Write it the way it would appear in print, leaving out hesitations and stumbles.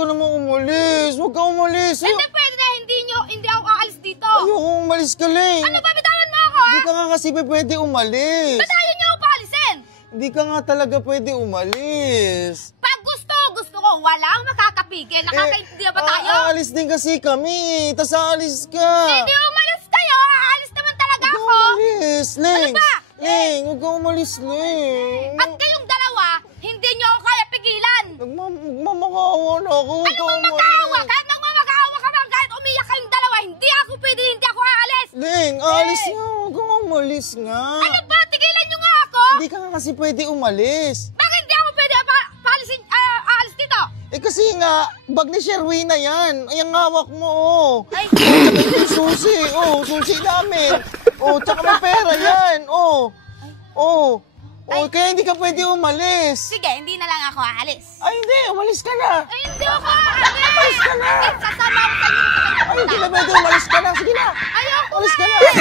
ka naman umalis. Huwag ka umalis. Hindi pwede na hindi ako aalis dito. Ayoko umalis ka, Ling. Ano ba? Bitawan mo ako, ha? Hindi ka nga kasi pwede umalis. Ba't ayaw niyo ako paalisin? Hindi ka nga talaga pwede umalis. Pag gusto ko, walang makakapigil. Nakakaintindihan ba tayo? Aalis din kasi kami. Tas aalis ka. Hindi umalis kayo. Aalis naman talaga Huwag ako. ka umalis, Ling. Ano ba? Ling, huwag ka umalis, Ling. At kayong dalawa, hindi niyo ako kaya pigilan. Nagmamakaawa na ako. Huwag Ano ka bang umalis. magkaawa? Kahit magmamakaawa ka man, kahit umiyak kayong dalawa, hindi ako aalis. Ling, aalis nga. Huwag ka umalis nga. Ano ba? Tigilan niyo nga ako. Hindi ka nga kasi pwede umalis. Bakit hindi ako pwede aalis dito? Kasi nga, bag ni Sherwina yan. Ay, ang hawak mo, oh. Ay. Tsaka yung susi. Oh, susi namin. Oh, tsaka may pera yan. Oh. Oh. Oh, kaya hindi ka pwede umalis. Sige, hindi na lang ako aalis. Ay, hindi. Umalis ka na. Ay, hindi ako aalis. Umalis ka na. Sasama ko sa inyo sa Ay, hindi na pwede. Umalis ka na. Sige na. Ayoko Umalis ka nga na. eh.